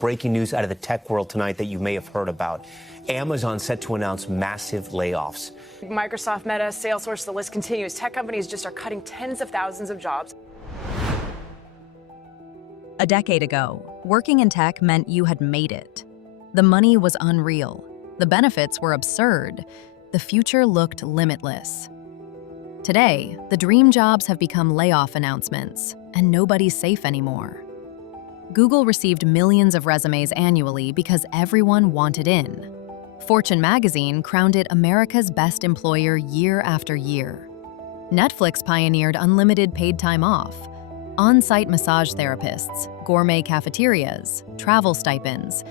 Breaking news out of the tech world tonight that you may have heard about. Amazon set to announce massive layoffs. Microsoft, Meta, Salesforce, the list continues. Tech companies just are cutting tens of thousands of jobs. A decade ago, working in tech meant you had made it. The money was unreal. The benefits were absurd. The future looked limitless. Today, the dream jobs have become layoff announcements, and nobody's safe anymore. Google received millions of resumes annually because everyone wanted in. Fortune magazine crowned it America's best employer year after year. Netflix pioneered unlimited paid time off, on-site massage therapists, gourmet cafeterias, travel stipends.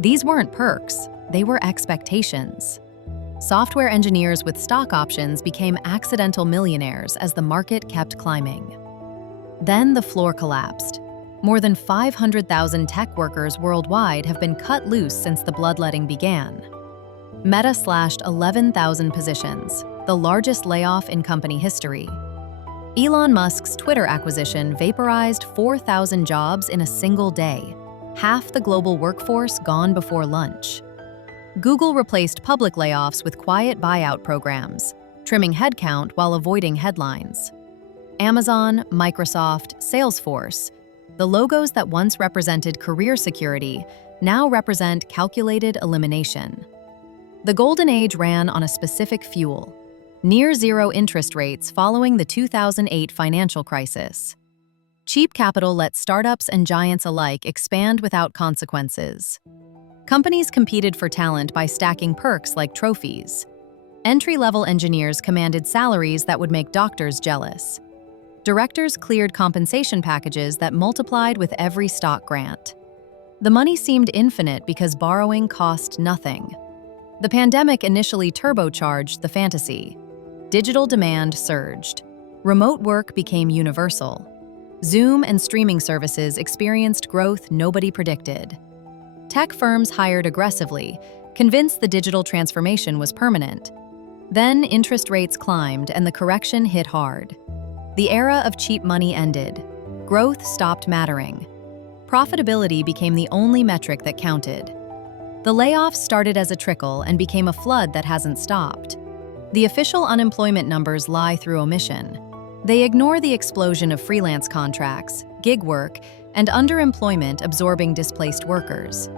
These weren't perks, they were expectations. Software engineers with stock options became accidental millionaires as the market kept climbing. Then the floor collapsed. More than 500,000 tech workers worldwide have been cut loose since the bloodletting began. Meta slashed 11,000 positions, the largest layoff in company history. Elon Musk's Twitter acquisition vaporized 4,000 jobs in a single day, half the global workforce gone before lunch. Google replaced public layoffs with quiet buyout programs, trimming headcount while avoiding headlines. Amazon, Microsoft, Salesforce, the logos that once represented career security now represent calculated elimination. The golden age ran on a specific fuel: near-zero interest rates following the 2008 financial crisis. Cheap capital let startups and giants alike expand without consequences. Companies competed for talent by stacking perks like trophies. Entry-level engineers commanded salaries that would make doctors jealous. Directors cleared compensation packages that multiplied with every stock grant. The money seemed infinite because borrowing cost nothing. The pandemic initially turbocharged the fantasy. Digital demand surged. Remote work became universal. Zoom and streaming services experienced growth nobody predicted. Tech firms hired aggressively, convinced the digital transformation was permanent. Then interest rates climbed and the correction hit hard. The era of cheap money ended. Growth stopped mattering. Profitability became the only metric that counted. The layoffs started as a trickle and became a flood that hasn't stopped. The official unemployment numbers lie through omission. They ignore the explosion of freelance contracts, gig work, and underemployment absorbing displaced workers.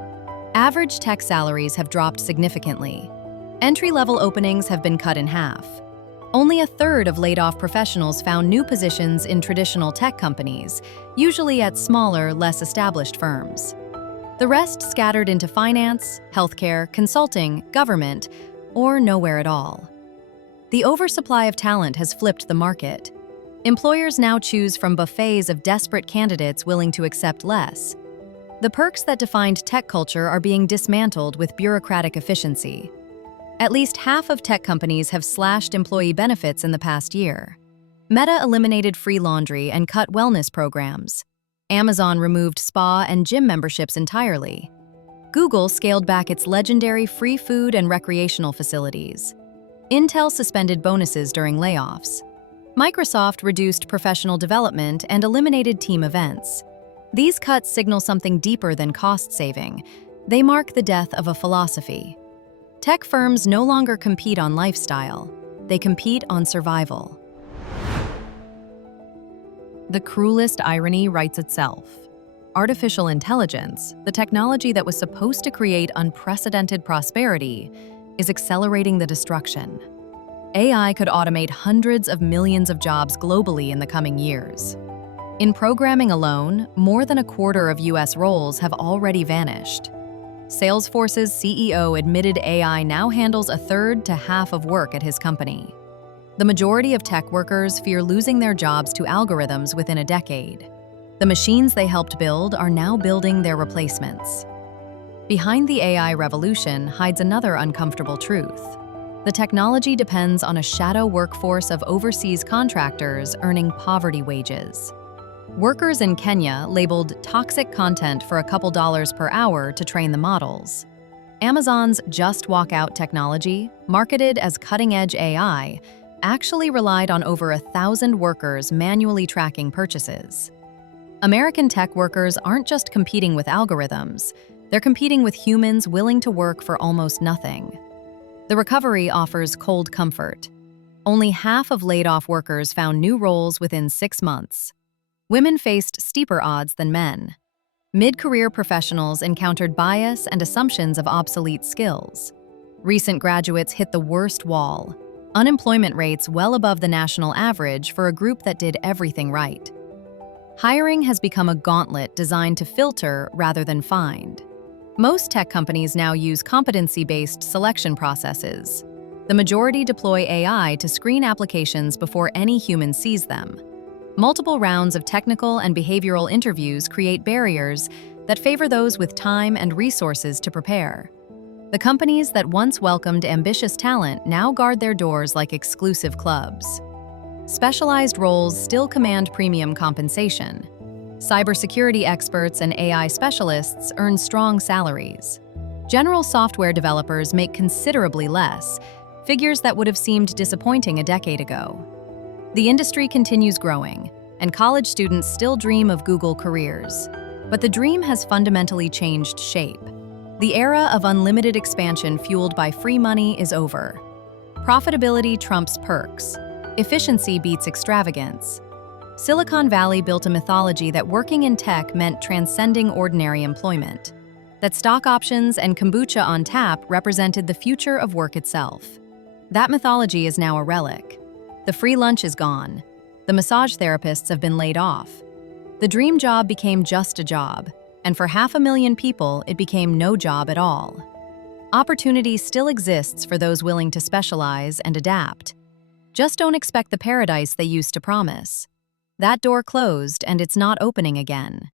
Average tech salaries have dropped significantly. Entry-level openings have been cut in half. Only a third of laid-off professionals found new positions in traditional tech companies, usually at smaller, less established firms. The rest scattered into finance, healthcare, consulting, government, or nowhere at all. The oversupply of talent has flipped the market. Employers now choose from buffets of desperate candidates willing to accept less. The perks that defined tech culture are being dismantled with bureaucratic efficiency. At least half of tech companies have slashed employee benefits in the past year. Meta eliminated free laundry and cut wellness programs. Amazon removed spa and gym memberships entirely. Google scaled back its legendary free food and recreational facilities. Intel suspended bonuses during layoffs. Microsoft reduced professional development and eliminated team events. These cuts signal something deeper than cost saving. They mark the death of a philosophy. Tech firms no longer compete on lifestyle. They compete on survival. The cruelest irony writes itself. Artificial intelligence, the technology that was supposed to create unprecedented prosperity, is accelerating the destruction. AI could automate hundreds of millions of jobs globally in the coming years. In programming alone, more than a quarter of US roles have already vanished. Salesforce's CEO admitted AI now handles a third to half of work at his company. The majority of tech workers fear losing their jobs to algorithms within a decade. The machines they helped build are now building their replacements. Behind the AI revolution hides another uncomfortable truth. The technology depends on a shadow workforce of overseas contractors earning poverty wages. Workers in Kenya labeled toxic content for a couple dollars per hour to train the models. Amazon's Just Walk Out technology, marketed as cutting-edge AI, actually relied on over 1,000 workers manually tracking purchases. American tech workers aren't just competing with algorithms, They're competing with humans willing to work for almost nothing. The recovery offers cold comfort. Only half of laid-off workers found new roles within 6 months. Women faced steeper odds than men. Mid-career professionals encountered bias and assumptions of obsolete skills. Recent graduates hit the worst wall. Unemployment rates well above the national average for a group that did everything right. Hiring has become a gauntlet designed to filter rather than find. Most tech companies now use competency-based selection processes. The majority deploy AI to screen applications before any human sees them. Multiple rounds of technical and behavioral interviews create barriers that favor those with time and resources to prepare. The companies that once welcomed ambitious talent now guard their doors like exclusive clubs. Specialized roles still command premium compensation. Cybersecurity experts and AI specialists earn strong salaries. General software developers make considerably less, figures that would have seemed disappointing a decade ago. The industry continues growing, and college students still dream of Google careers. But the dream has fundamentally changed shape. The era of unlimited expansion fueled by free money is over. Profitability trumps perks. Efficiency beats extravagance. Silicon Valley built a mythology that working in tech meant transcending ordinary employment, that stock options and kombucha on tap represented the future of work itself. That mythology is now a relic. The free lunch is gone. The massage therapists have been laid off. The dream job became just a job, and for 500,000 people, it became no job at all. Opportunity still exists for those willing to specialize and adapt. Just don't expect the paradise they used to promise. That door closed, and it's not opening again.